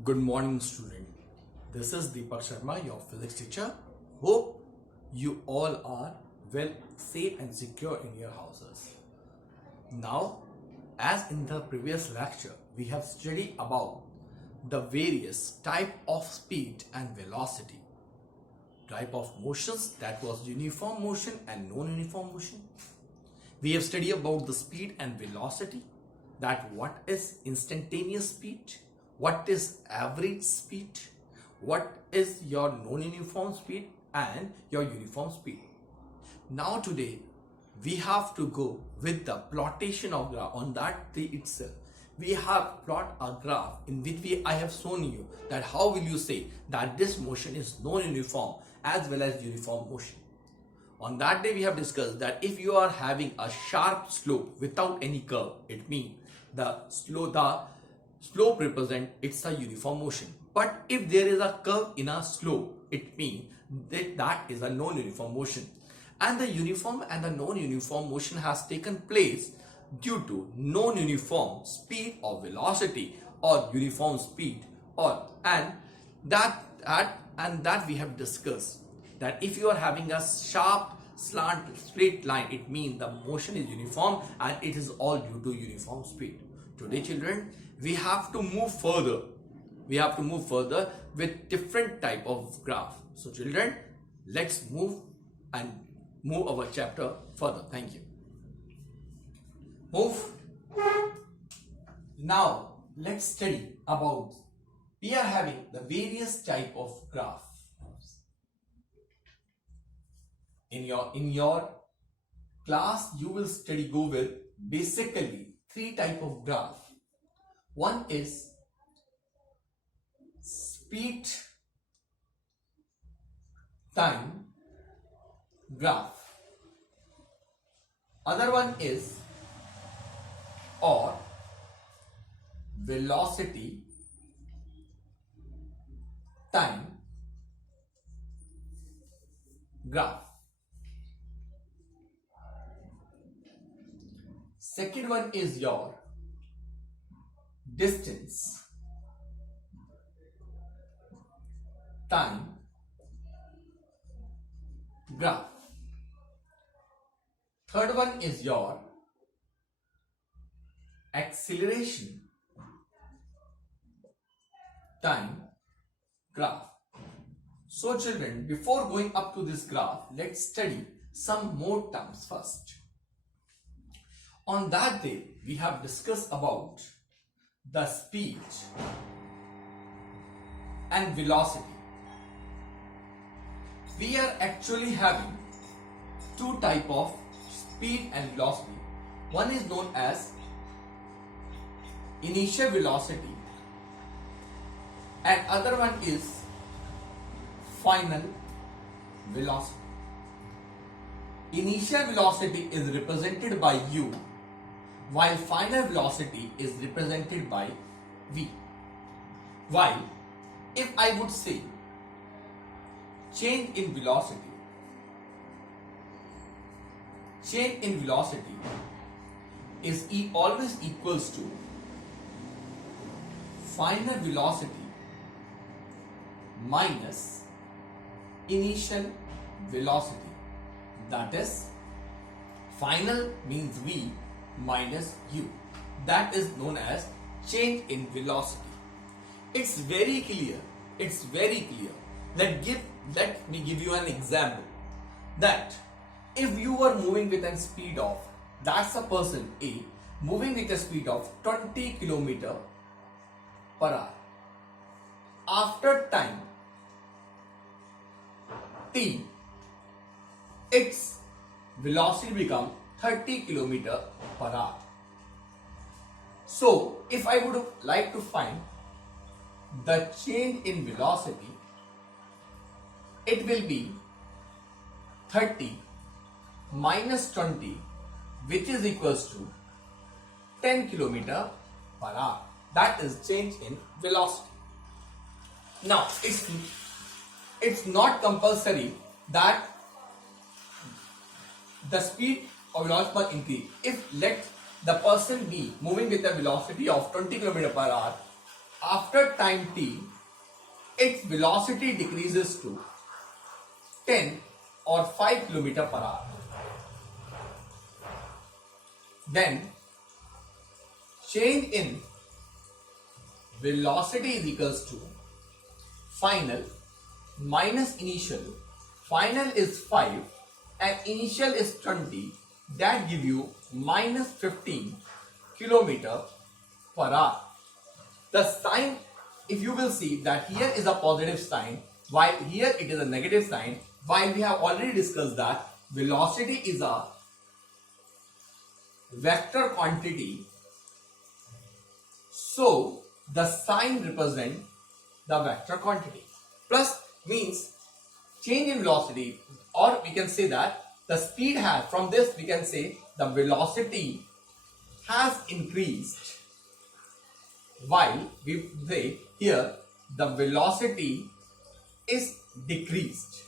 Good morning, student. This is Deepak Sharma, your physics teacher. Hope you all are well, safe, and secure in your houses. Now, as in the previous lecture, we have studied about the various type of speed and velocity, type of motions, that was uniform motion and non-uniform motion. We have studied about the speed and velocity, that what is instantaneous speed, what is average speed, what is your non-uniform speed and your uniform speed. Now today we have to go with the plotation of graph on that tree itself. We have plot a graph in which I have shown you that how will you say that this motion is non-uniform as well as uniform motion. On that day we have discussed that if you are having a sharp slope without any curve, it means the slope represent it's a uniform motion. But if there is a curve in a slope, it means that is a non-uniform motion. And the uniform and the non-uniform motion has taken place due to non-uniform speed or velocity or uniform speed and that we have discussed that if you are having a sharp slant straight line, it means the motion is uniform and it is all due to uniform speed. Today children, we have to move further. We have to move further with different type of graph. So children, let's move our chapter further. Thank you. Move. Now let's study about, we are having the various type of graph. In your class you will go with basically three type of graph. One is speed time graph. Other one is or velocity time graph. Second one is your distance time graph. Third one is your acceleration time graph. So children, before going up to this graph, let's study some more terms first. On that day, we have discussed about the speed and velocity. We are actually having two type of speed and velocity. One is known as initial velocity and other one is final velocity. Initial velocity is represented by u, while final velocity is represented by v. While if I would say change in velocity is always equals to final velocity minus initial velocity. That is, final means v minus u. That is known as change in velocity. It's very clear. Let me give you an example. That if you were moving with a speed of, that's a person A moving with a speed of 20 km per hour. After time t, its velocity become 30 km per hour. So if I would like to find the change in velocity, it will be 30 minus 20, which is equals to 10 km per hour. That is change in velocity. Now it's not compulsory that the speed or velocity must increase. If let the person be moving with a velocity of 20 km per hour after time t, its velocity decreases to 10 or 5 km per hour. Then change in velocity is equals to final minus initial. Final is 5 and initial is 20. That give you minus 15 kilometer per hour. The sign, if you will see that here is a positive sign, while here it is a negative sign, while we have already discussed that velocity is a vector quantity, so the sign represents the vector quantity. Plus means change in velocity, or we can say that the speed has, from this we can say the velocity has increased, while we say here the velocity is decreased.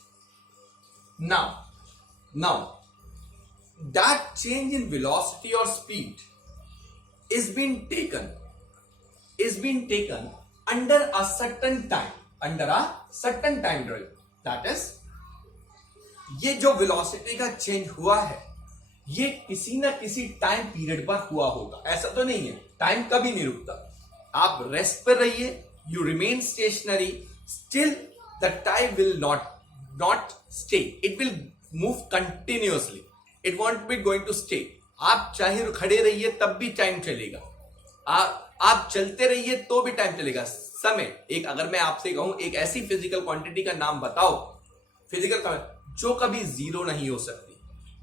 Now that change in velocity or speed is being taken under a certain time drive. That is, ये जो velocity का change हुआ है ये किसी ना किसी time period पर हुआ होगा. ऐसा तो नहीं है, टाइम कभी नहीं रुकता. आप रेस्ट पर रहिए, you remain stationary, still the time will not stay, it will move continuously, it won't be going to stay. आप चाहे खड़े रहिए तब भी टाइम चलेगा, आप चलते रहिए तो भी टाइम चलेगा. समय, एक अगर मैं आपसे कहूं एक ऐसी फिजिकल क्वांटिटी का नाम बताओ, फिजिकल जो कभी जीरो नहीं हो सकती,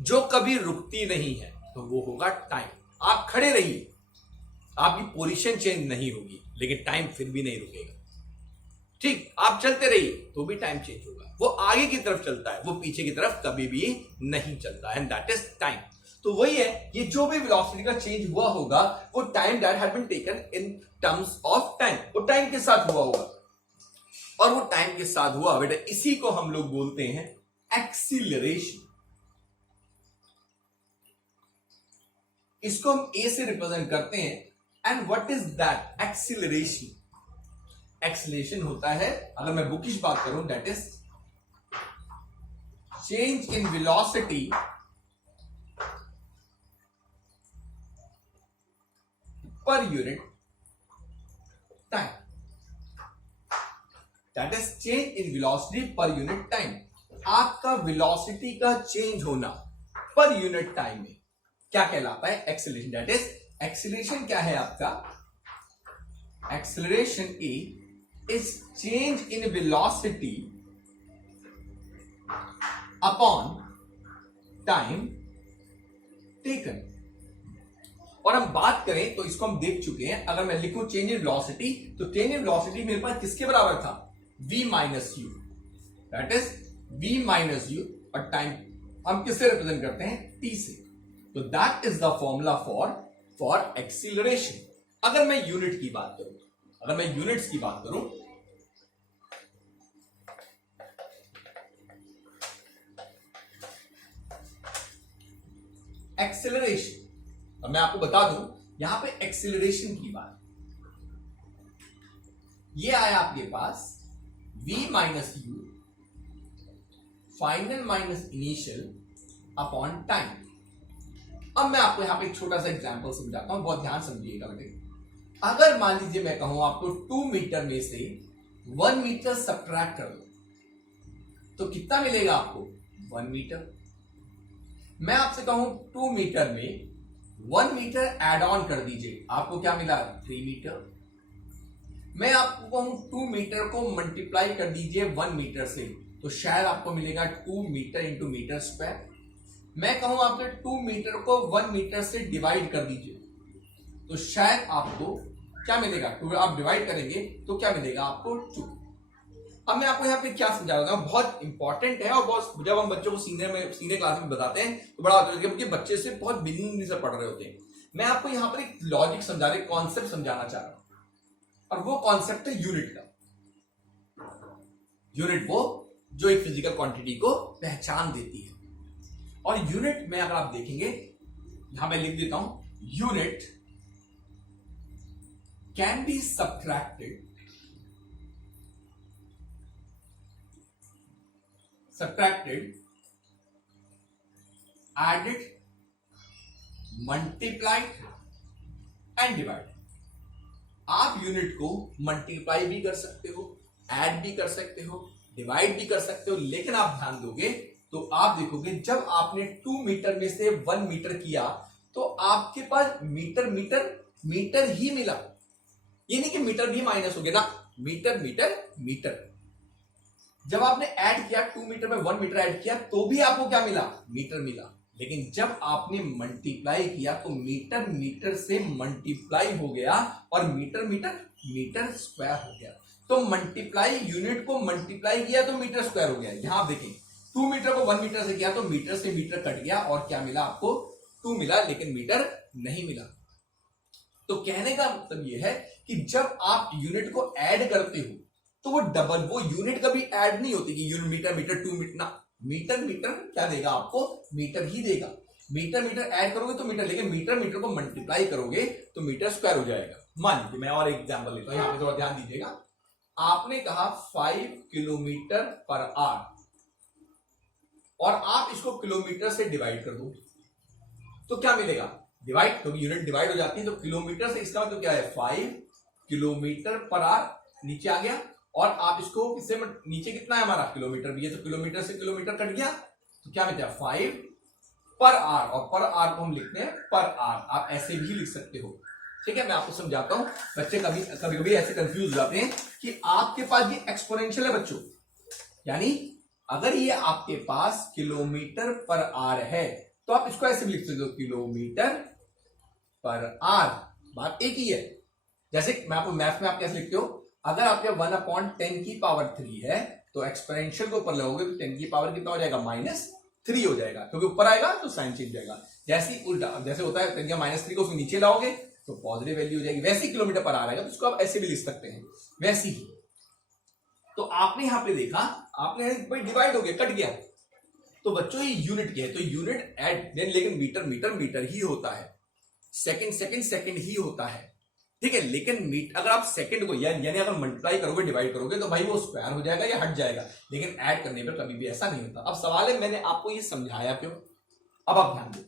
जो कभी रुकती नहीं है, तो वो होगा टाइम. आप खड़े रहिए, आपकी पोजीशन चेंज नहीं होगी, लेकिन टाइम फिर भी नहीं रुकेगा. ठीक, आप चलते रहिए तो भी टाइम चेंज होगा. वो आगे की तरफ चलता है, वो पीछे की तरफ कभी भी नहीं चलता, एंड दैट इज टाइम. तो वही है, ये जो भी वेलोसिटी का चेंज हुआ होगा वो time that had been taken in terms of time, वो टाइम के साथ हुआ होगा. और वो टाइम के साथ हुआ बेटा, इसी को हम लोग बोलते हैं एक्सीलरेशन. इसको हम ए से रिप्रेजेंट करते हैं. And what is that acceleration? Acceleration होता है, अगर मैं बुकिश बात करूं, that is change in velocity per unit time. That is change in velocity per unit time. आपका वेलोसिटी का चेंज होना पर यूनिट टाइम में क्या कहलाता है? एक्सीलरेशन. दैट इज एक्सीलरेशन क्या है आपका? Acceleration is change in velocity upon time taken. और हम बात करें तो इसको हम देख चुके हैं. अगर मैं लिखूं चेंज इन वेलोसिटी, तो चेंज इन वेलोसिटी मेरे पास किसके बराबर था? v minus you. That is v minus you. और टाइम हम किससे रिप्रेजेंट करते हैं? t से. तो that is the formula for acceleration. अगर मैं यूनिट की बात करूं, अगर मैं यूनिट्स की बात करूं, एक्सीलरेशन, और मैं आपको बता दूं यहां पे एक्सीलरेशन की बात, ये आया आपके पास v minus you final minus initial upon time. अब मैं आपको यहां पे एक छोटा सा एग्जांपल समझाता हूं, बहुत ध्यान समझिएगा बेटे. अगर मान लीजिए मैं कहूं आपको 2 मीटर में से 1 मीटर सब्ट्रैक्ट कर दो, तो कितना मिलेगा आपको? 1 मीटर. मैं आपसे कहूं 2 मीटर में 1 मीटर ऐड ऑन कर दीजिए, आपको क्या मिला? 3 मीटर. मैं आपको कहूं 2 मीटर को मल्टीप्लाई कर दीजिए 1 मीटर से, तो शायद आपको मिलेगा 2 मीटर इंटू मीटर स्क्वायर. मैं कहूं आपके 2 मीटर को 1 मीटर से डिवाइड कर दीजिए, तो शायद आपको क्या मिलेगा? 2 आप डिवाइड करेंगे तो क्या मिलेगा आपको? 2. अब मैं आपको यहाँ पे क्या समझाऊंगा, बहुत इंपॉर्टेंट है, और बहुत जब हम बच्चों को सीनियर क्लास में बताते हैं तो बड़ा होता है, क्योंकि बच्चे से बहुत बिलीवली से पढ़ रहे होते हैं. मैं आपको यहाँ पर एक लॉजिक समझा रहे, कॉन्सेप्ट समझाना चाह रहा हूं, और वो कॉन्सेप्ट है यूनिट का. यूनिट वो जो एक फिजिकल क्वांटिटी को पहचान देती है. और यूनिट में अगर आप देखेंगे, यहां मैं लिख देता हूं, unit can be subtracted added, multiplied and divide. आप यूनिट को मल्टीप्लाई भी कर सकते हो, ऐड भी कर सकते हो, डिवाइड भी कर सकते हो, लेकिन आप ध्यान दोगे तो आप देखोगे जब आपने 2 मीटर में से 1 मीटर किया तो आपके पास मीटर मीटर मीटर ही मिला। ये नहीं कि मीटर भी माइनस हो गया ना, मीटर मीटर मीटर। जब आपने ऐड किया 2 मीटर में 1 मीटर ऐड किया तो भी आपको क्या मिला, मीटर मिला। लेकिन जब आपने मल्टीप्लाई किया तो मीटर मीटर से मल्टीप्लाई हो गया और मीटर मीटर मीटर स्क्वायर हो गया। तो मल्टीप्लाई, यूनिट को मल्टीप्लाई किया तो मीटर स्क्वायर हो गया। यहां आप देखें 2 मीटर को 1 मीटर से किया तो मीटर से मीटर कट गया और क्या मिला आपको, 2 मिला, लेकिन मीटर नहीं मिला। तो कहने का मतलब यह है कि जब आप यूनिट को ऐड करते हो तो वो डबल, वो यूनिट कभी ऐड नहीं होती कि यूनिट मीटर मीटर 2 मीटर ना, मीटर मीटर क्या देगा आपको, मीटर ही देगा। मीटर मीटर ऐड करोगे तो मीटर, लेकिन मीटर मीटर को मल्टीप्लाई करोगे तो मीटर स्क्वायर हो जाएगा। मान लीजिए मैं और एक एग्जांपल लेता हूं, यहां पे थोड़ा ध्यान दीजिएगा। आपने कहा 5 किलोमीटर पर आवर और आप इसको किलोमीटर से डिवाइड कर दो तो क्या मिलेगा, डिवाइड, क्योंकि यूनिट डिवाइड हो जाती है तो किलोमीटर से, इसका मतलब क्या है 5 किलोमीटर पर आवर नीचे आ गया और आप इसको किससे, नीचे कितना है हमारा किलोमीटर भी है तो किलोमीटर से किलोमीटर कट गया तो क्या मिलता है 5 पर आवर, और पर आवर को हम लिखते हैं पर आवर। आप ऐसे भी लिख सकते हो, ठीक है। मैं आपको समझाता हूं, बच्चे कभी कभी ऐसे कंफ्यूज हो जाते हैं कि आपके पास ये एक्सपोनेंशियल है बच्चों, यानी अगर ये आपके पास किलोमीटर पर आवर है तो आप इसको ऐसे भी लिख सकते हो किलोमीटर पर आवर। बात एक ही है। जैसे मैं आपको मैथ में आप कैसे लिखते हो, अगर आपके 1/10 की पावर 3 है तो एक्सपोनेंशियल को ऊपर लगोगे तो 10 की पावर कितना हो जाएगा, -3 हो जाएगा, क्योंकि ऊपर आएगा तो साइन चेंज जाएगा। जैसे उल्टा, जैसे होता है 10 का -3 को उसको नीचे लाओगे तो पॉजिटिव वैल्यू हो जाएगी। वैसे ही किलोमीटर पर आ रहेगा तो उसको आप ऐसे भी लिख सकते हैं, वैसे ही। तो आपने यहां पे देखा, आपने भाई डिवाइड हो गया, कट गया, तो बच्चों ये यूनिट क्या है, तो यूनिट एट, लेकिन मीटर मीटर मीटर ही होता है, सेकंड सेकंड सेकंड ही होता है, ठीक है। लेकिन मीट, अगर आप सेकंड को यानी अगर मल्टीप्लाई करोगे, डिवाइड करोगे तो भाई वो स्क्वायर हो जाएगा या हट जाएगा, लेकिन ऐड करने पर कभी भी ऐसा नहीं होता। अब सवाल है, मैंने आपको ये समझाया क्यों, अब आप ध्यान दो।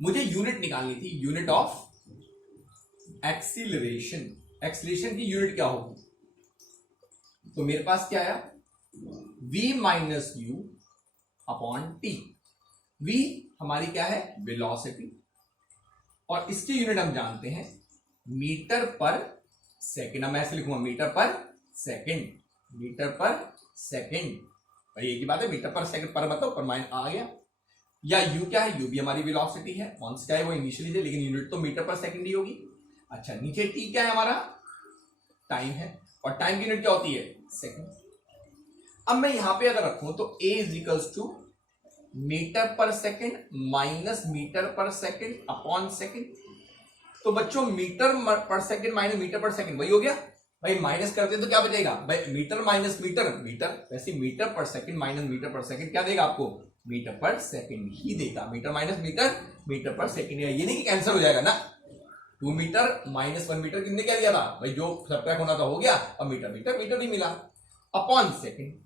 मुझे यूनिट निकालनी थी, यूनिट ऑफ एक्सीलरेशन। एक्सीलरेशन की यूनिट क्या होगी, तो मेरे पास क्या आया, v minus you upon T. v हमारी क्या है, वेलोसिटी, और इसकी यूनिट हम जानते हैं मीटर पर सेकंड। मैं ऐसे लिखूंगा metre per second, metre per second, भाई एक ही बात है, मीटर पर सेकंड, पर मतलब पर माइन आ गया। या u क्या है, u भी हमारी वेलोसिटी है, कौन सा है वो इनिशियली है, लेकिन यूनिट तो मीटर पर सेकंड ही होगी। अच्छा, नीचे t क्या है हमारा, टाइम है, और टाइम की यूनिट क्या होती है, सेकंड। अब मैं यहां पे अगर रखूं तो a is equals to metre per second minus metre per second upon second. तो बच्चों metre per second minus metre per second वही हो गया, भाई माइनस करते हैं तो क्या बचेगा, भाई मीटर माइनस मीटर मीटर, वैसे metre per second minus metre per second क्या देगा आपको, मीटर पर सेकंड ही देगा। Metre minus metre metre per second, ये नहीं कि कैंसिल हो जाएगा ना, 2 मीटर माइनस 1 मीटर कितने क्या दिया था, भाई जो सब्ट्रैक्ट होना था हो गया, और मीटर मीटर मीटर भी मिला, अपॉन सेकंड।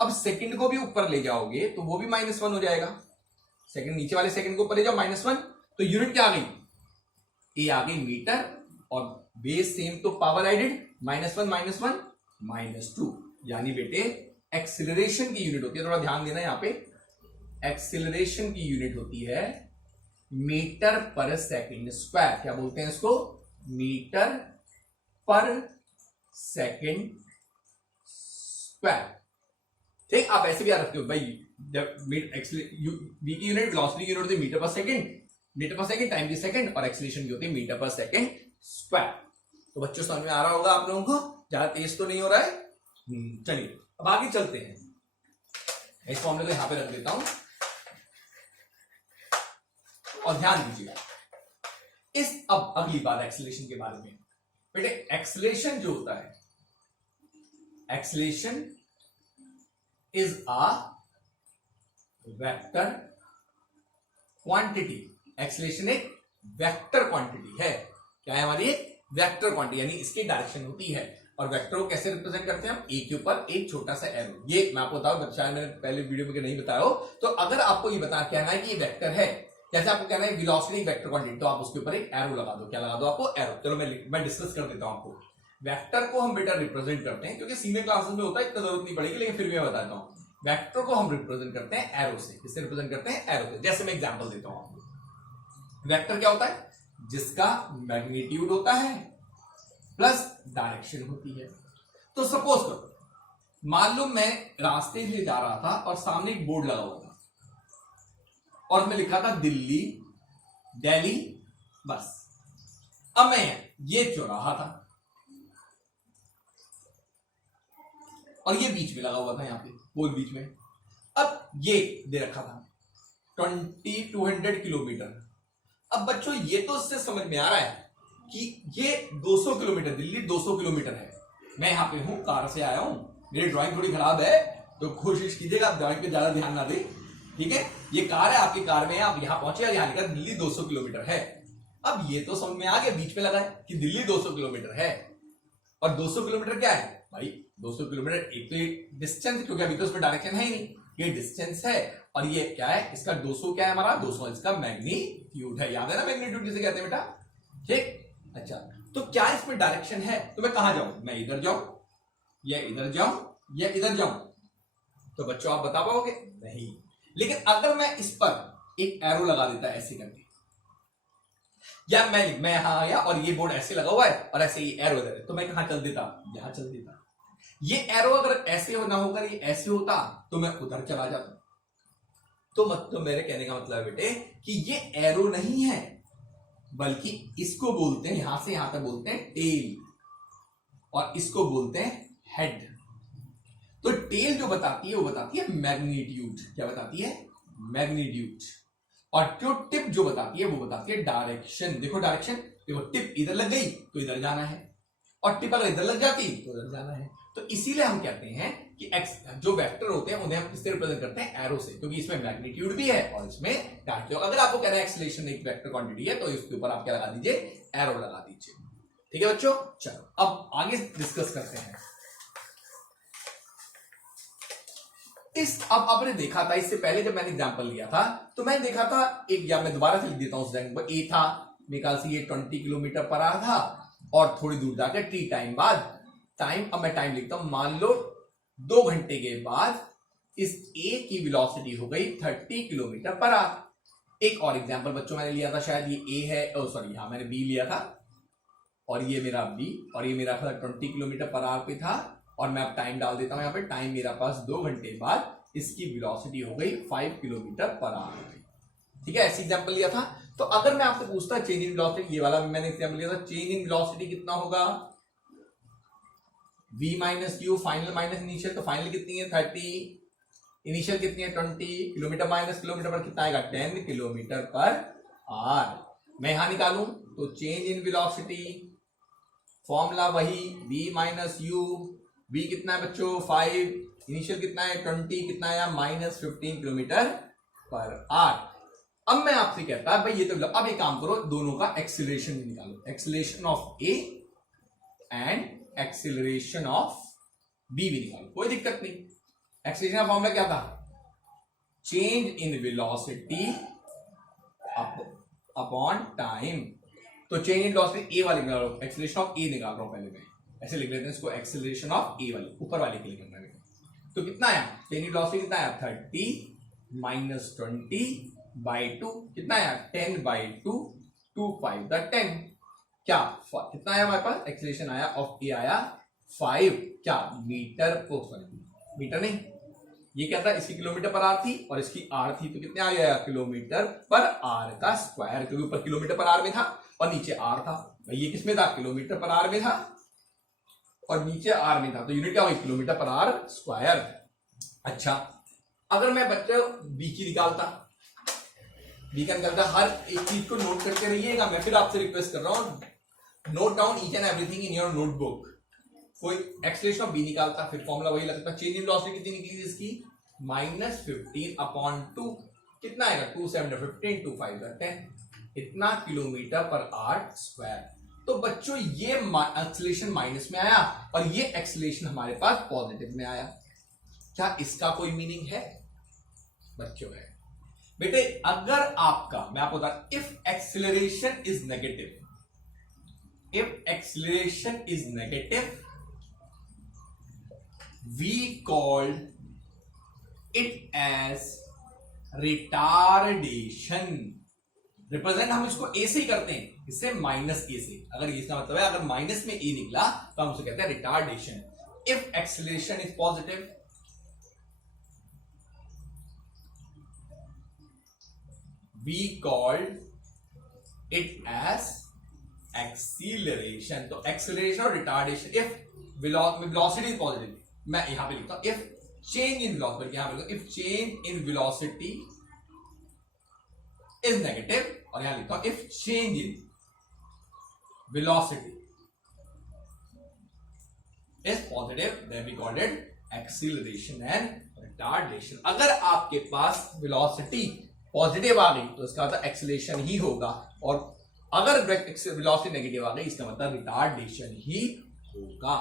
अब सेकंड को भी ऊपर ले जाओगे तो वो भी -1 हो जाएगा, सेकंड नीचे वाले सेकंड को ऊपर ले जाओ -1, तो यूनिट क्या आ गई, ए आ गई मीटर, और बेस सेम तो पावर एडेड, -1 -2, यानी बेटे एक्सीलरेशन की यूनिट होती है, थोड़ा ध्यान देना यहां पे, एक्सीलरेशन की यूनिट होती है मीटर पर सेकंड स्क्वायर। क्या बोलते हैं इसको, मीटर पर सेकंड स्क्वायर, ठीक। आप ऐसे भी याद रखते हो भाई, जब वी की यूनिट वेलोसिटी की यूनिट होती है मीटर पर सेकंड, टाइम की सेकंड, और एक्सीलरेशन की होती है मीटर पर सेकंड स्क्वायर। तो बच्चों समझ में आ रहा होगा आप लोगों को, ज्यादा तेज तो नहीं हो रहा है। चलिए अब आगे चलते हैं, इस फॉर्मूले को यहां पे रख देता हूं और ध्यान दीजिए इस, अब अगली बात एक्सीलरेशन के बारे में। बेटे एक्सीलरेशन जो होता है, acceleration is a vector quantity. Acceleration एक वेक्टर क्वांटिटी है, क्या है हमारी, एक वेक्टर क्वांटिटी यानी इसकी डायरेक्शन होती है। और वेक्टर को कैसे रिप्रेजेंट करते हैं हम, ए के ऊपर एक छोटा सा एरो। ये मैं आपको बताऊं, शायद मैंने पहले वीडियो में नहीं बताया हो, तो अगर आपको ये कहना है कि ये वेक्टर है, जैसे आपको कहना है वेलोसिटी वेक्टर क्वांटिटी, तो आप उसके ऊपर एक एरो लगा दो। क्या लगा दो आपको, एरो। चलो मैं डिस्कस कर देता हूं आपको। वेक्टर को हम बेटा रिप्रेजेंट करते हैं, क्योंकि सीनियर क्लासेस में होता है, इतना जरूरत नहीं पड़ेगी, लेकिन फिर भी मैं बताता हूं। वेक्टर को हम रिप्रेजेंट करते हैं एरो से। किससे रिप्रेजेंट करते हैं, एरो से। जैसे मैं एग्जांपल देता हूं आपको। वेक्टर क्या होता है, जिसका मैग्नीट्यूड होता है प्लस डायरेक्शन होती है। तो सपोज करो, मान लो मैं रास्ते से जा रहा था और सामने एक बोर्ड लगा हुआ था और उसमें लिखा था दिल्ली, दिल्ली, बस। अब मैं ये चौराहा था और ये बीच में लगा हुआ था, यहां पे पोल बीच में। अब ये दे रखा था 200 किलोमीटर। अब बच्चों ये तो इससे समझ में आ रहा है कि ये 200 किलोमीटर, दिल्ली 200 किलोमीटर है। मैं यहां पे हूं, कार से आया हूं, मेरी ड्राइंग थोड़ी खराब है, तो कोशिश कीजिएगा आप ड्राइंग पे ज्यादा ध्यान ना दें, ठीक है। ये कार है, आपकी कार में आप यहां पहुंचे और यहां लिखा दिल्ली 200 किलोमीटर है। अब ये तो समझ में आ गया, बीच में लगा है कि दिल्ली 200 किलोमीटर है। और 200 किलोमीटर क्या है भाई, 200 किलोमीटर एक तो डिस्टेंस, क्योंकि अभी तो इसमें डायरेक्शन है ही नहीं, ये डिस्टेंस है। और ये क्या है, इसका 200 क्या है हमारा, 200 इसका मैग्नीट्यूड है। याद है ना मैग्नीट्यूड किसे कहते हैं बेटा, ठीक। अच्छा, तो क्या इसमें डायरेक्शन है, तो मैं कहां जाऊं, मैं इधर जाऊं या इधर जाऊं या इधर जाऊं, तो बच्चों आप बता पाओगे नहीं। लेकिन अगर मैं इस पर एक एरो लगा देता ऐसे करके, या मैं यहां आया और ये बोर्ड ऐसे लगा हुआ है और ऐसे ही एरो इधर है, तो मैं कहां चल देता, यहां चल देता। ये एरो अगर ऐसे ना होकर ये ऐसे होता तो मैं उधर चला जाता। तो मतलब मेरे कहने का मतलब है बेटे कि ये एरो नहीं है, बल्कि इसको बोलते हैं, यहां से यहां तक बोलते हैं टेल, और इसको बोलते हैं हेड। तो टेल जो बताती है वो बताती है मैग्नीट्यूड। क्या बताती है, मैग्नीट्यूड। और जो टिप जो बताती है वो बताती है डायरेक्शन। देखो डायरेक्शन, देखो टिप इधर लग गई तो इधर जाना है, और टिप अगर इधर लग जाती तो इधर जाना है। तो इसीलिए हम कहते हैं कि जो वेक्टर होते हैं उन्हें हम किससे रिप्रेजेंट करते हैं, एरो से, क्योंकि इसमें मैग्नीट्यूड भी है और इसमें डायरेक्शन। अगर आपको कहना है एक्सेलरेशन एक वेक्टर क्वांटिटी है, तो इसके ऊपर आप क्या लगा दीजिए, एरो लगा दीजिए। ठीक है बच्चों, चलो अब आगे डिस्कस करते हैं। अब आपने देखा था, इससे पहले जब मैंने एग्जांपल लिया था तो मैंने देखा था एक, या मैं दोबारा से लिख देता हूं उस एग्जांपल। ए था, मेरे ख्याल से ये 20 किलोमीटर पर आ था, और थोड़ी दूर जाकर टी टाइम बाद टाइम, अब मैं टाइम लिखता हूं, मान लो 2 घंटे के बाद इस ए की वेलोसिटी हो गई 30 किलोमीटर पर आवर। एक और एग्जांपल बच्चों मैंने लिया था, शायद ये ए है, सॉरी हाँ मैंने बी लिया था, और ये मेरा बी, और ये मेरा 20 किलोमीटर पर आवर पे था। और मैं अब टाइम डाल देता हूं यहाँ पे, टाइम मेरा पास 2 घंटे बाद इसकी वेलोसिटी हो गई 5 किलोमीटर पर आवर। ठीक है, ऐसी एग्जांपल लिया था। तो अगर मैं आपसे पूछता चेंज इन वेलोसिटी, ये वाला मैंने एग्जांपल लिया था, चेंज इन वेलोसिटी कितना होगा, v minus you, final minus initial, तो फाइनल कितनी है 30, इनिशियल कितनी है 20, किलोमीटर माइनस किलोमीटर पर कितना आएगा 10 किलोमीटर पर आवर। मैं यहां निकालूं तो चेंज इन वेलोसिटी, फॉर्मूला वही v माइनस यू, v कितना है बच्चों 5, इनिशियल कितना है 20, कितना आया -15 किलोमीटर पर आवर। अब मैं आपसे कहता भाई ये तो, अब एक काम करो, दोनों का एक्सीलरेशन निकालो, acceleration of A and acceleration of B भी निकालो, कोई दिक्कत नहीं। एक्सीलरेशन का फॉर्मूला क्या था, change in velocity upon time. तो चेंज इन वेलोसिटी ए वाली निकालो, एक्सीलरेशन ऑफ ए निकाल रहा हूं पहले मैं, ऐसे लिख लेते हैं इसको, एक्सीलरेशन ऑफ ए वाली, ऊपर वाले के लिए करना है। तो कितना आया, चेंज इन वेलोसिटी कितना आया 30 माइनस 20/2, कितना आया 10/2, 2 5 10, क्या कितना आया हमारे पास, एक्सीलरेशन आया ऑफ ए आया 5, क्या मीटर, सॉरी मीटर नहीं, ये क्या था, इसकी किलोमीटर पर आर थी और इसकी आर थी, तो कितने आ गया किलोमीटर पर आर का स्क्वायर, क्योंकि ऊपर किलोमीटर पर आर में था और नीचे आर था। भाई ये किसमें था, किलोमीटर पर आर में था और नीचे आर में था, तो यूनिट क्या हुई, किलोमीटर पर आर स्क्वायर। अच्छा, अगर मैं बच्चे बी की निकालता, बी का निकालता, हर एक चीज को नोट करते रहिएगा, मैं फिर आपसे रिक्वेस्ट कर रहा हूं, note down each and everything in your notebook. कोई एक्सीलरेशन ऑफ बी निकालता, फिर फॉर्मूला वही लगता, चेंज इन वेलोसिटी कितनी निकली इसकी -15/2, कितना आएगा 2 7 15, 2 5 10, इतना किलोमीटर पर आवर स्क्वायर। तो बच्चों ये एक्सेलरेशन माइनस में आया और ये एक्सेलरेशन हमारे पास पॉजिटिव में आया। क्या इसका कोई मीनिंग है? बच्चों है बेटे, अगर आपका, मैं आपको बता, if acceleration is negative, if acceleration is negative we called it as retardation. Represent हम इसको ए से ही करते हैं, इससे माइनस ए से। अगर इसका मतलब है अगर माइनस में ए निकला तो हम उसे कहते हैं retardation. If acceleration is positive we called it as acceleration। तो acceleration और retardation, if velocity is positive, मैं यहां पे लिखता हूं if change in velocity, यहां पे लिखता हूं if change in velocity is negative, और यहां लिखता हूं if change in velocity is positive then we call it acceleration and retardation। अगर आपके पास velocity पॉजिटिव आ गई तो इसका मतलब एक्सेलरेशन ही होगा, और अगर वेलोसिटी नेगेटिव आ गई इसका मतलब रिटार्डेशन ही होगा।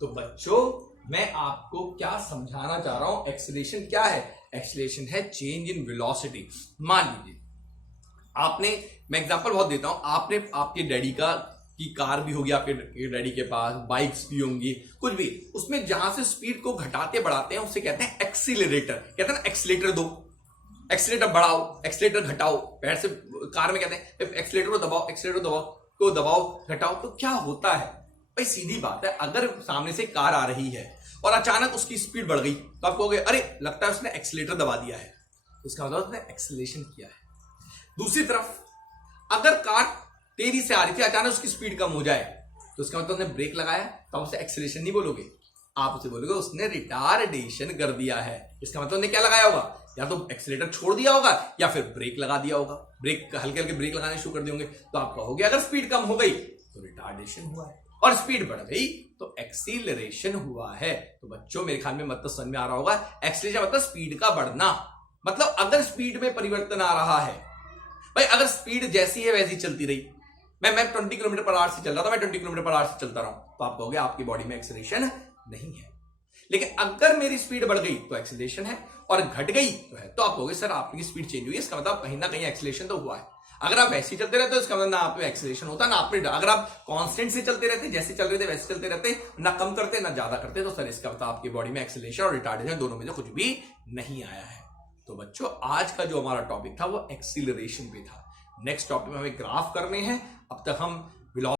तो बच्चों मैं आपको क्या समझाना चाह रहा हूं, एक्सेलरेशन क्या है? एक्सेलरेशन है चेंज इन वेलोसिटी। मान लीजिए आपने, मैं एग्जांपल बहुत देता हूं, आपने आपके डैडी की कार भी होगी, आपके डैडी के पास बाइक्स भी होंगी, कुछ भी, उसमें जहां से स्पीड को घटाते बढ़ाते हैं उसे कहते हैं एक्सीलरेटर। कहते हैं ना एक्सीलेटर दो, एक्सीलेटर बढ़ाओ, एक्सीलेटर घटाओ, पैर से कार में कहते हैं एक्सीलेटर को दबाओ, एक्सीलेटर को दबाओ घटाओ। तो क्या होता है भाई, सीधी बात है, अगर सामने से कार आ रही है और अचानक उसकी स्पीड बढ़ गई तो आप कहोगे अरे लगता है उसने एक्सीलेटर दबा दिया है, इसका मतलब उसने एक्सीलरेशन किया है। दूसरी तरफ अगर कार तेजी से आ रही थी, अचानक उसकी स्पीड कम हो जाए तो इसका मतलब उसने ब्रेक लगाया, तो उसे एक्सीलरेशन नहीं बोलोगे, आप उसे बोलोगे उसने रिटार्डेशन कर दिया है। इसका मतलब उसने क्या लगाया होगा, या तो एक्सीलेटर छोड़ दिया होगा या फिर ब्रेक लगा दिया होगा, ब्रेक हल्के हल्के ब्रेक लगाने शुरू कर दिए होंगे। तो आप कहोगे अगर स्पीड कम हो गई तो रिटार्डेशन हुआ है, और स्पीड बढ़ गई तो एक्सीलरेशन हुआ है। तो बच्चों मेरे ख्याल में मतलब समझ में आ रहा होगा, एक्सीलरेशन मतलब स्पीड का बढ़ना। मतलब अगर स्पीड में परिवर्तन आ रहा है भाई, अगर स्पीड जैसी है वैसी चलती रही, मैं 20 किलोमीटर पर आवर से चल रहा था, मैं 20 किलोमीटर पर आवर से चलता रहा, तो आप कहोगे आपकी बॉडी में एक्सीलरेशन नहीं है। लेकिन अगर मेरी स्पीड बढ़ गई तो एक्सीलरेशन है, और घट गई तो है, तो आप कहोगे सर आपकी स्पीड चेंज हुई, इसका मतलब कहीं ना कहीं एक्सीलरेशन तो हुआ है। अगर आप वैसे ही चलते रहते हो इसका मतलब ना आप में एक्सीलरेशन होता ना आप में, अगर आप कांस्टेंट से चलते रहते, जैसे चल रहे थे वैसे चलते रहते, ना कम करते ना ज्यादा करते, तो सर इसका मतलब आपकी बॉडी में एक्सीलरेशन और रिटार्डेशन दोनों में से कुछ भी नहीं आया है। तो बच्चों आज का जो हमारा टॉपिक था वो एक्सीलरेशन पे था। नेक्स्ट टॉपिक में हमें ग्राफ करने हैं। अब तक हम